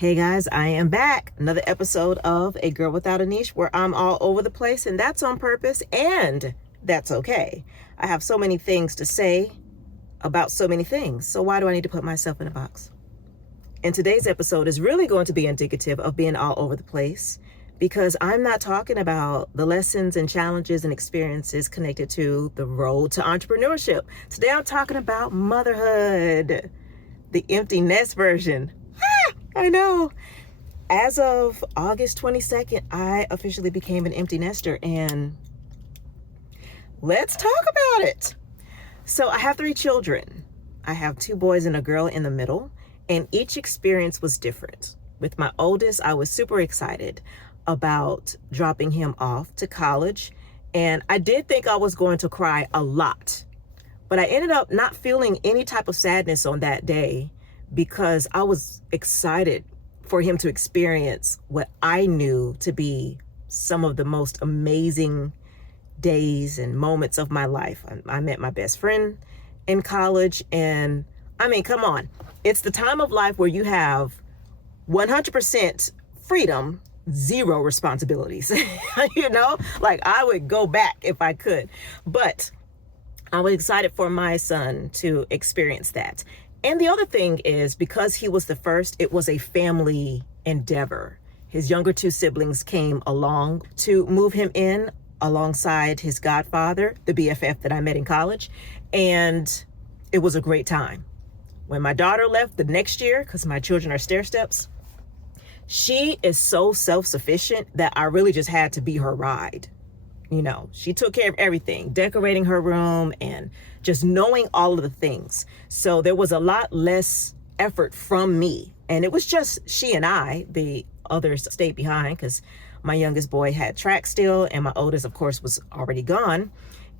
Hey guys, I am back. Another episode of A Girl Without a Niche where I'm all over the place, and that's on purpose and that's okay. I have so many things to say about so many things, so why do I need to put myself in a box? And today's episode is really going to be indicative of being all over the place because I'm not talking about the lessons and challenges and experiences connected to the road to entrepreneurship. Today I'm talking about motherhood, the empty nest version. I know. As of August 22nd, I officially became an empty nester, and let's talk about it. So I have 3 children. I have 2 boys and a girl in the middle, and each experience was different. With my oldest, I was super excited about dropping him off to college, and I did think I was going to cry a lot, but I ended up not feeling any type of sadness on that day because I was excited for him to experience what I knew to be some of the most amazing days and moments of my life. I met my best friend in college, and I mean, come on. It's the time of life where you have 100% freedom, 0 responsibilities. You know, like I would go back if I could, but I was excited for my son to experience that. And the other thing is, because he was the first, it was a family endeavor. His younger 2 siblings came along to move him in alongside his godfather, the BFF that I met in college. And it was a great time. When my daughter left the next year, because my children are stair steps, she is so self-sufficient that I really just had to be her ride. You know, she took care of everything, decorating her room and just knowing all of the things. So there was a lot less effort from me. And it was just she and I. The others stayed behind because my youngest boy had track still, and my oldest, of course, was already gone.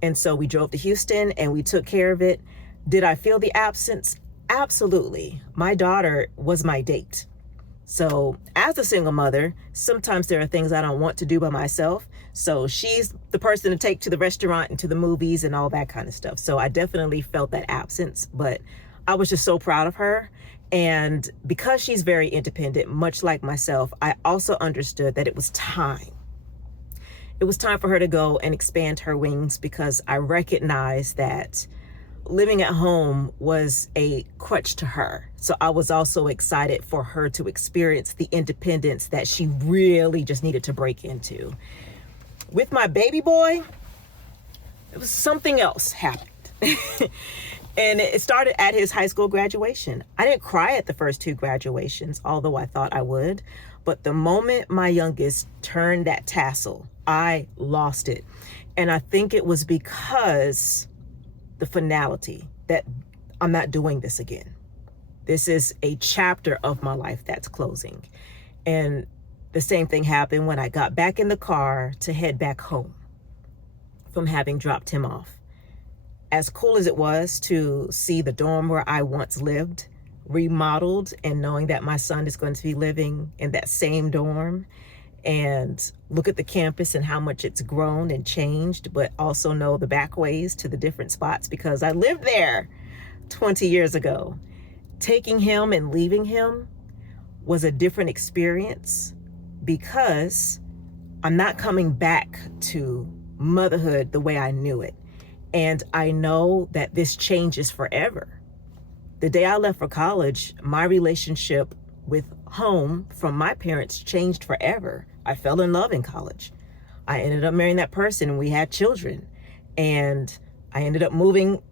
And so we drove to Houston and we took care of it. Did I feel the absence? Absolutely. My daughter was my date. So as a single mother, sometimes there are things I don't want to do by myself. So she's the person to take to the restaurant and to the movies and all that kind of stuff. So I definitely felt that absence, but I was just so proud of her. And because she's very independent, much like myself, I also understood that it was time. It was time for her to go and expand her wings, because I recognized that living at home was a crutch to her. So I was also excited for her to experience the independence that she really just needed to break into. With my baby boy, it was something else happened. And it started at his high school graduation. I didn't cry at the first 2 graduations, although I thought I would. But the moment my youngest turned that tassel, I lost it. And I think it was because the finality that I'm not doing this again. This is a chapter of my life that's closing. And the same thing happened when I got back in the car to head back home from having dropped him off. As cool as it was to see the dorm where I once lived remodeled, and knowing that my son is going to be living in that same dorm, and look at the campus and how much it's grown and changed, but also know the back ways to the different spots because I lived there 20 years ago. Taking him and leaving him was a different experience because I'm not coming back to motherhood the way I knew it. And I know that this changes forever. The day I left for college, my relationship with home from my parents changed forever. I fell in love in college. I ended up marrying that person and we had children. And I ended up moving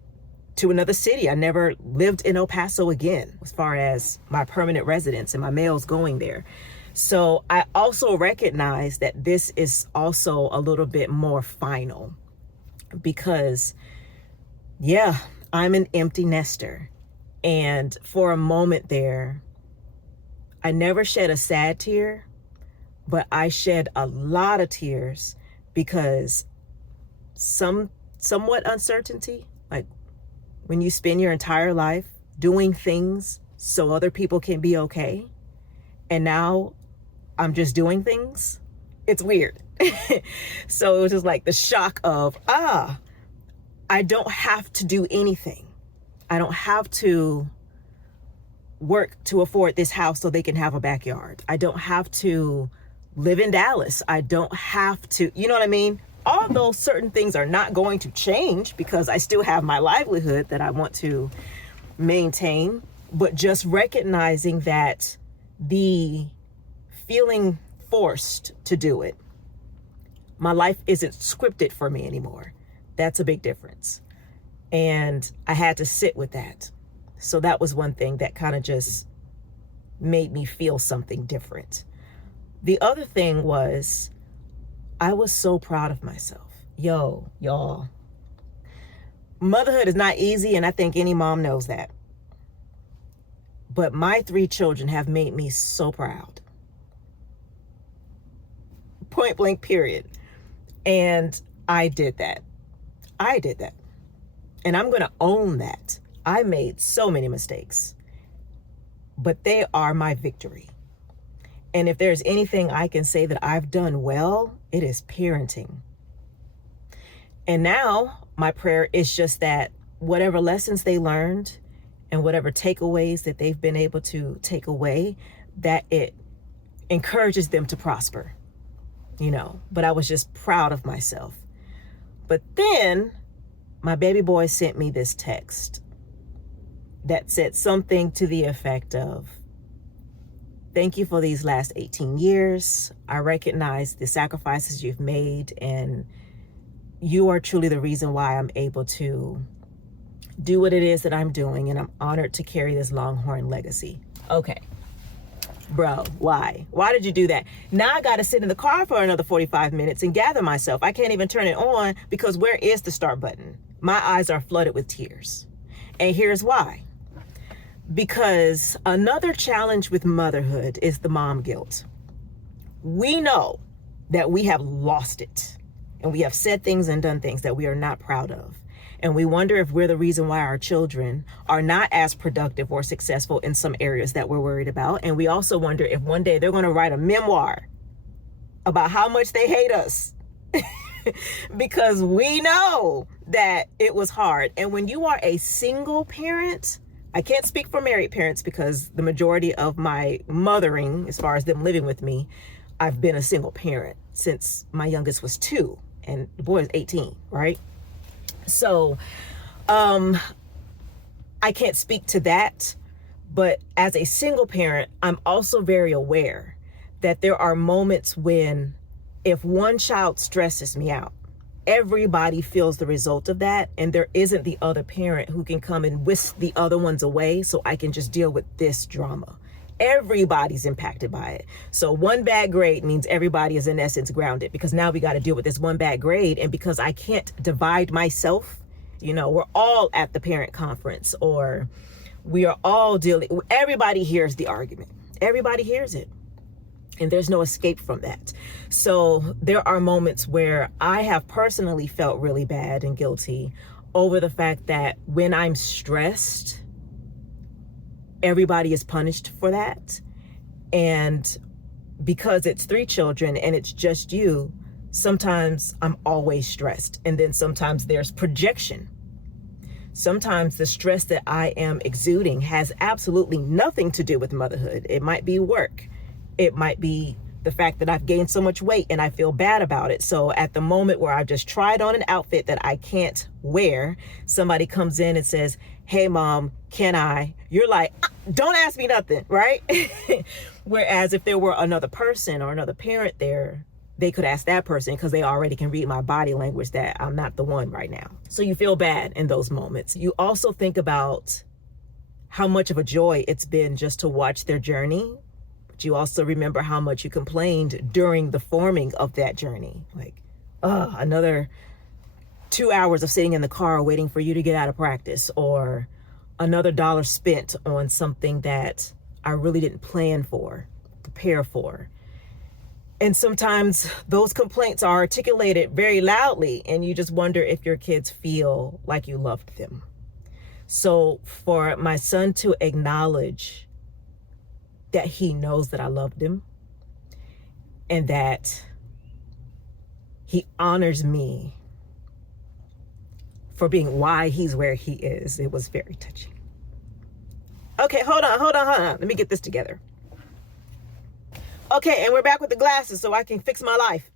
to another city. I never lived in El Paso again as far as my permanent residence and my males going there. So I also recognize that this is also a little bit more final because, yeah, I'm an empty nester. And for a moment there, I never shed a sad tear, but I shed a lot of tears because somewhat uncertainty, like when you spend your entire life doing things so other people can be okay, and now I'm just doing things, it's weird. So it was just like the shock of, I don't have to do anything. I don't have to work to afford this house so they can have a backyard. I don't have to live in Dallas. I don't have to, you know what I mean? Although certain things are not going to change because I still have my livelihood that I want to maintain, but just recognizing that the feeling forced to do it, my life isn't scripted for me anymore. That's a big difference. And I had to sit with that. So that was one thing that kind of just made me feel something different. The other thing was, I was so proud of myself. Yo, y'all, motherhood is not easy, and I think any mom knows that. But my 3 children have made me so proud. Point blank, period. And I did that. And I'm going to own that. I made so many mistakes, but they are my victory. And if there's anything I can say that I've done well, it is parenting. And now my prayer is just that whatever lessons they learned and whatever takeaways that they've been able to take away, that it encourages them to prosper, but I was just proud of myself. But then my baby boy sent me this text that said something to the effect of, thank you for these last 18 years. I recognize the sacrifices you've made, and you are truly the reason why I'm able to do what it is that I'm doing, and I'm honored to carry this Longhorn legacy. Okay, bro, why? Why did you do that? Now I got to sit in the car for another 45 minutes and gather myself. I can't even turn it on because where is the start button? My eyes are flooded with tears. And here's why. Because another challenge with motherhood is the mom guilt. We know that we have lost it, and we have said things and done things that we are not proud of. And we wonder if we're the reason why our children are not as productive or successful in some areas that we're worried about. And we also wonder if one day they're going to write a memoir about how much they hate us because we know that it was hard. And when you are a single parent, I can't speak for married parents because the majority of my mothering, as far as them living with me, I've been a single parent since my youngest was 2 and the boy is 18, right? So I can't speak to that, but as a single parent, I'm also very aware that there are moments when if one child stresses me out, everybody feels the result of that, and there isn't the other parent who can come and whisk the other ones away so I can just deal with this drama. Everybody's impacted by it. So one bad grade means everybody is in essence grounded because now we got to deal with this one bad grade. And because I can't divide myself, we're all at the parent conference or we are all dealing, everybody hears the argument. Everybody hears it. And there's no escape from that. So there are moments where I have personally felt really bad and guilty over the fact that when I'm stressed, everybody is punished for that. And because it's 3 children and it's just you, sometimes I'm always stressed. And then sometimes there's projection. Sometimes the stress that I am exuding has absolutely nothing to do with motherhood. It might be work. It might be the fact that I've gained so much weight and I feel bad about it. So at the moment where I've just tried on an outfit that I can't wear, somebody comes in and says, hey mom, can I? You're like, don't ask me nothing, right? Whereas if there were another person or another parent there, they could ask that person because they already can read my body language that I'm not the one right now. So you feel bad in those moments. You also think about how much of a joy it's been just to watch their journey. But you also remember how much you complained during the forming of that journey. Like, another 2 hours of sitting in the car waiting for you to get out of practice, or another dollar spent on something that I really didn't plan for, prepare for. And sometimes those complaints are articulated very loudly, and you just wonder if your kids feel like you loved them. So for my son to acknowledge that he knows that I loved him and that he honors me for being why he's where he is, it was very touching. Okay, hold on. Let me get this together. Okay, and we're back with the glasses so I can fix my life.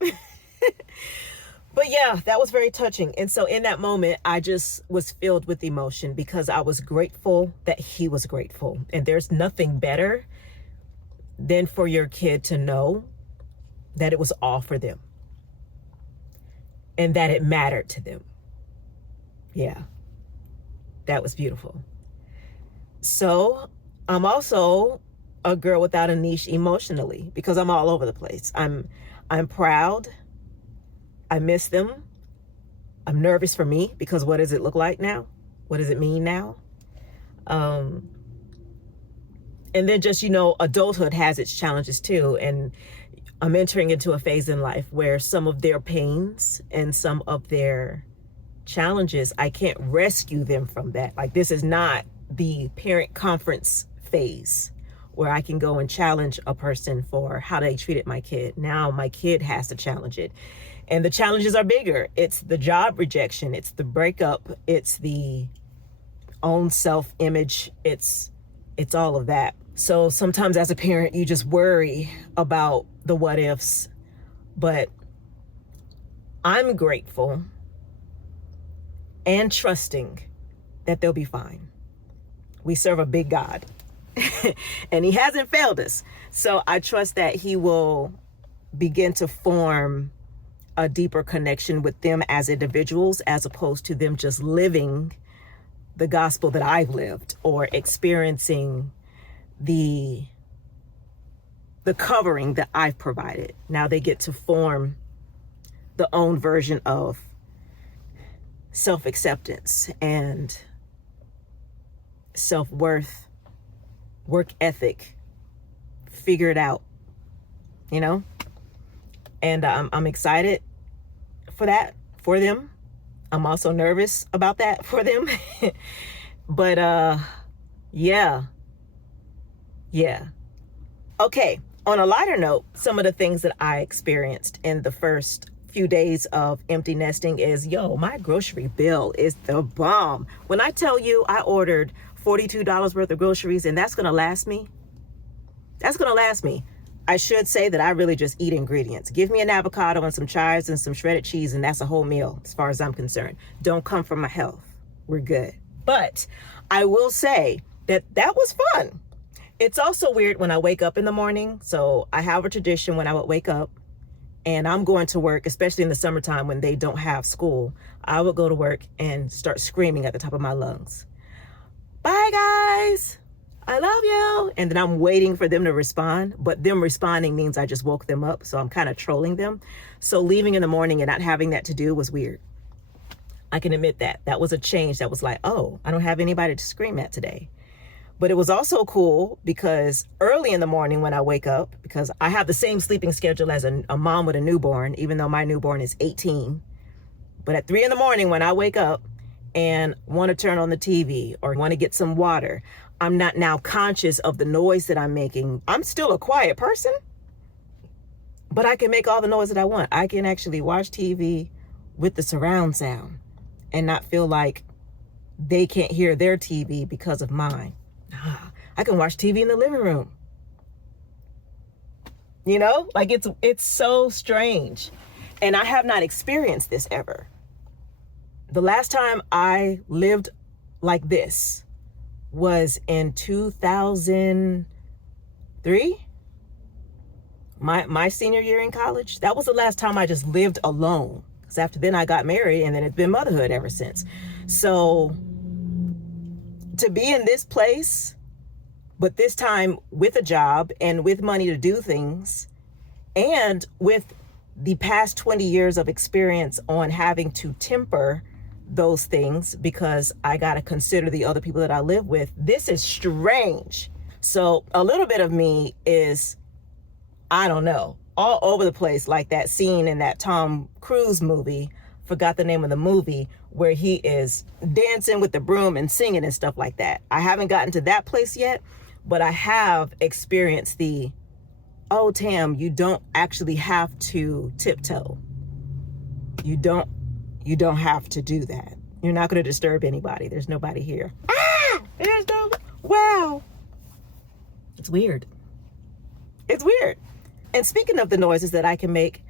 But yeah, that was very touching. And so in that moment, I just was filled with emotion because I was grateful that he was grateful. And there's nothing better than for your kid to know that it was all for them and that it mattered to them. Yeah, that was beautiful. So I'm also a girl without a niche emotionally because I'm all over the place. I'm proud. I miss them. I'm nervous for me because what does it look like now? What does it mean now? And then just, adulthood has its challenges too. And I'm entering into a phase in life where some of their pains and some of their challenges, I can't rescue them from that. Like, this is not the parent conference phase where I can go and challenge a person for how they treated my kid. Now my kid has to challenge it. And the challenges are bigger. It's the job rejection. It's the breakup. It's the own self-image. It's all of that. So sometimes as a parent, you just worry about the what ifs. But I'm grateful and trusting that they'll be fine. We serve a big God and he hasn't failed us. So I trust that he will begin to form a deeper connection with them as individuals, as opposed to them just living the gospel that I've lived or experiencing the covering that I've provided. Now they get to form the own version of self-acceptance and self-worth, work ethic, figure it out, And I'm excited for that, for them. I'm also nervous about that for them. But yeah. Okay, on a lighter note, some of the things that I experienced in the first few days of empty nesting is, my grocery bill is the bomb. When I tell you I ordered $42 worth of groceries and that's gonna last me. I should say that I really just eat ingredients. Give me an avocado and some chives and some shredded cheese and that's a whole meal as far as I'm concerned. Don't come from my health. We're good. But I will say that was fun. It's also weird when I wake up in the morning. So I have a tradition when I would wake up and I'm going to work, especially in the summertime when they don't have school, I would go to work and start screaming at the top of my lungs. Bye guys. I love you. And then I'm waiting for them to respond, but them responding means I just woke them up. So I'm kind of trolling them. So leaving in the morning and not having that to do was weird. I can admit that. That was a change that was like, oh, I don't have anybody to scream at today. But it was also cool because early in the morning when I wake up, because I have the same sleeping schedule as a mom with a newborn, even though my newborn is 18. But at 3 a.m. when I wake up and want to turn on the TV or want to get some water, I'm not now conscious of the noise that I'm making. I'm still a quiet person, but I can make all the noise that I want. I can actually watch TV with the surround sound and not feel like they can't hear their TV because of mine. I can watch TV in the living room. Like it's so strange. And I have not experienced this ever. The last time I lived like this was in 2003. My senior year in college. That was the last time I just lived alone. Because after then I got married and then it's been motherhood ever since. So to be in this place, but this time with a job and with money to do things and with the past 20 years of experience on having to temper those things because I got to consider the other people that I live with. This is strange. So a little bit of me is, I don't know, all over the place, like that scene in that Tom Cruise movie, forgot the name of the movie, where he is dancing with the broom and singing and stuff like that. I haven't gotten to that place yet, but I have experienced the, oh, Tam, you don't actually have to tiptoe. You don't have to do that. You're not going to disturb anybody. There's nobody here. There's no, wow. It's weird. It's weird. And speaking of the noises that I can make,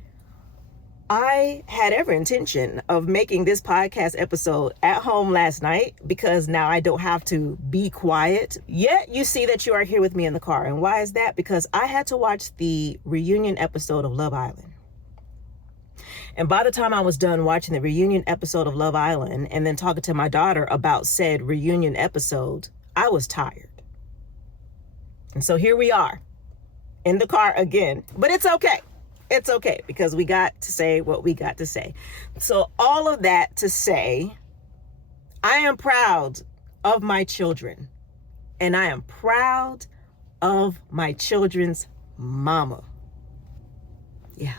I had every intention of making this podcast episode at home last night because now I don't have to be quiet. Yet you see that you are here with me in the car. And why is that? Because I had to watch the reunion episode of Love Island. And by the time I was done watching the reunion episode of Love Island and then talking to my daughter about said reunion episode, I was tired. And so here we are in the car again, but it's okay. It's okay because we got to say what we got to say. So all of that to say, I am proud of my children and I am proud of my children's mama. Yeah.